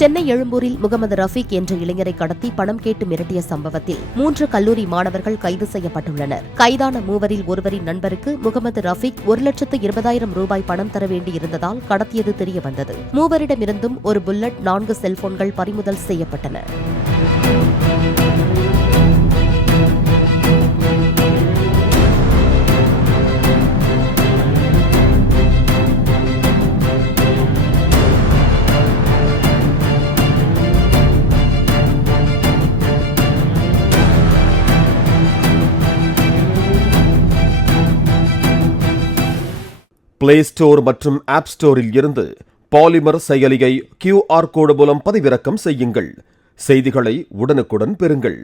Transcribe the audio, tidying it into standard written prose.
சென்னை எழும்பூரில் முகமது ரஃபீக் என்ற இளைஞரை கடத்தி பணம் கேட்டு மிரட்டிய சம்பவத்தில் 3 கல்லூரி மாணவர்கள் கைது செய்யப்பட்டுள்ளனர். கைதான மூவரில் ஒருவரின் நண்பருக்கு முகமது ரஃபீக் 1,20,000 ரூபாய் பணம் தர வேண்டியிருந்ததால் கடத்தியது தெரியவந்தது. மூவரிடமிருந்தும் ஒரு புல்லட், 4 செல்போன்கள் பறிமுதல் செய்யப்பட்டன. பிளே ஸ்டோர் மற்றும் ஆப் ஸ்டோரில் இருந்து பாலிமர் செயலியை QR கோடு மூலம் பதிவிறக்கம் செய்யுங்கள். செய்திகளை உடனுக்குடன் பெறுங்கள்.